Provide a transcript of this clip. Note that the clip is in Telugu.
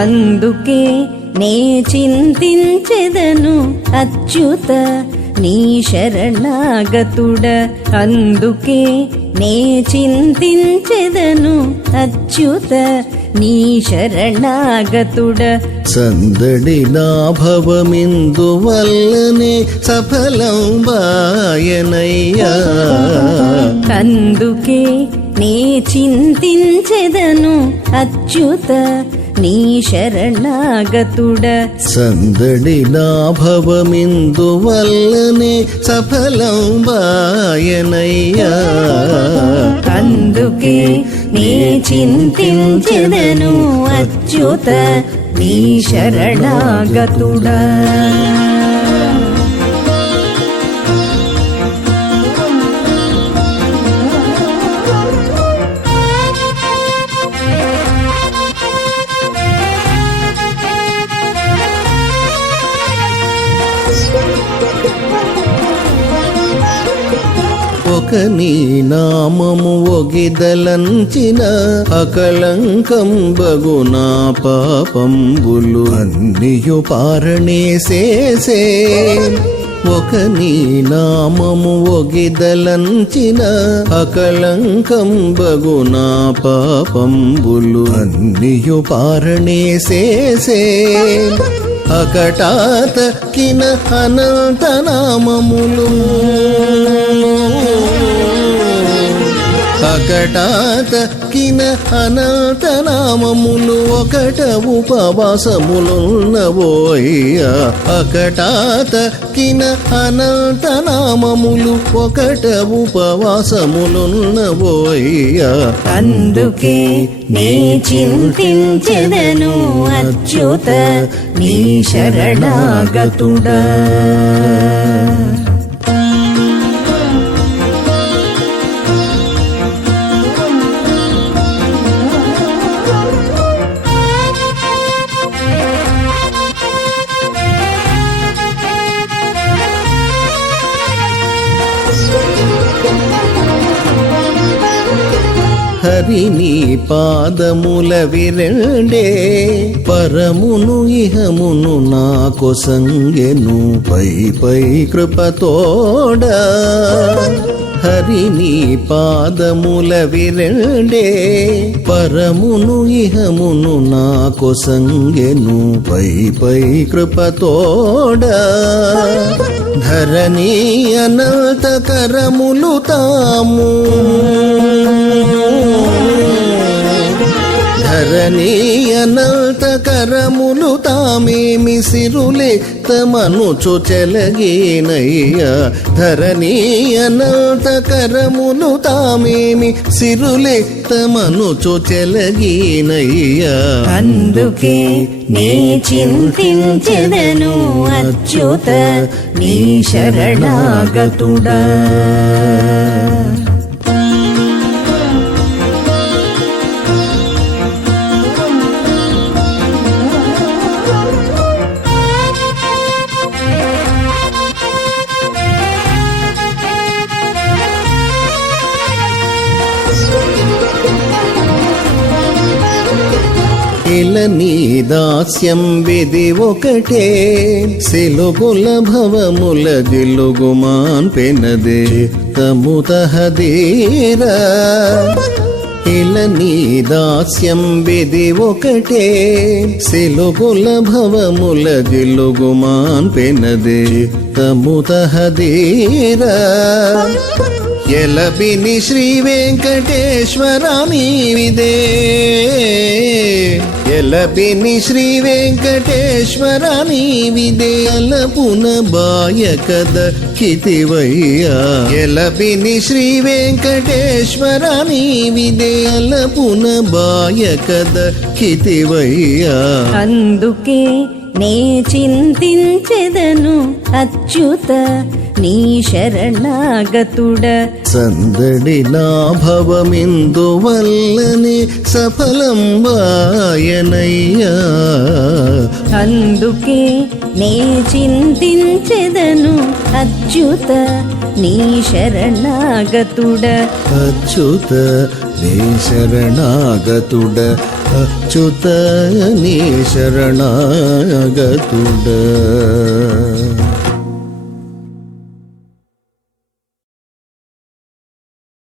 అందుకే నే చింతించెదను అచ్యుత నీ శరణాగతుడ. అందుకే నే చింతించెదను అచ్యుత నీ శరణాగతుడ. సందడి లాభవమిందువల్లనే సఫలం వాయనయ్యా. అందుకే నే చింతించెదను అచ్యుత నీ శరణాగతుడ. సందడి లాభవమిందువల్లనే సఫలం వాయనయ్యా. అందుకే నే చింతించెదను అచ్యుత నీ శరణాగతుడ. ఒక నీ నామము ఒగిదలంచిన అకళంకంబగు నా పాపంబులు అన్నియు పారణేసేసే. ఒక నీ నామము ఒగిదలంచిన అకళంకంబగు నా పాపంబులు అన్నియు పారణేసేసే. అకటాత కిన అనంత నామములు అకటాత కిన అనంత నామములు ఒకట ఉపవాసములున్నవోయ్యా. అకటాత కిన అనంత నామములు ఒకట ఉపవాసములున్నవోయ్యా. అందుకే నే చింతించెదను అచ్యుత నీ శరణాగతుడ. హరిని పాదముల విరండే పరమును ఇహమును నాకు సంగెను పై పై కృపతోడా. హరిని పాదముల విరండే పరమును ఇహమును నాకు సంగెను పై పై కృపతోడా. ధరణి అనంత కరములు తాము ధరణి అనంత కరములు తామేమి సిరులే తమనుచు చెలగేనయ్యా. ధరణి అనంత కరములు తామేమి సిరులే తమనుచు చెలగేనయ్యా. అందుకే నే చింతించెదను అచ్యుత నీ శరణాగతుడ. నీ దాస్యం విధి ఒకటే సిలుగుల భవముల జిలుగుమాన్ పెనదే తముతహదీరా. నీ దాస్యం విధి ఒకటే సిలుగుల భవముల జిలుగుమాన్ పెనదే తముతహదీరా. ఎలబిని శ్రీ వెంకటేశ్వర నీవిదే ఎలబిని శ్రీ వెంకటేశ్వర నీవిదే అలపున బాయకద కితివయ్యా ఎలబిని శ్రీ వెంకటేశ్వర నీవిదే అలపున బాయకద కితివయ్యా అందుకే నే చింతించెదను అచ్యుత నీ శరణాగతుడ సందడి లాభవమిందువల్లనే సఫలం వాయనయ్యా అందుకే నే చింతించెదను అచ్యుత నీ శరణాగతుడ అచ్యుత నీ శరణాగతుడ అచ్యుత నీ శరణాగతుడ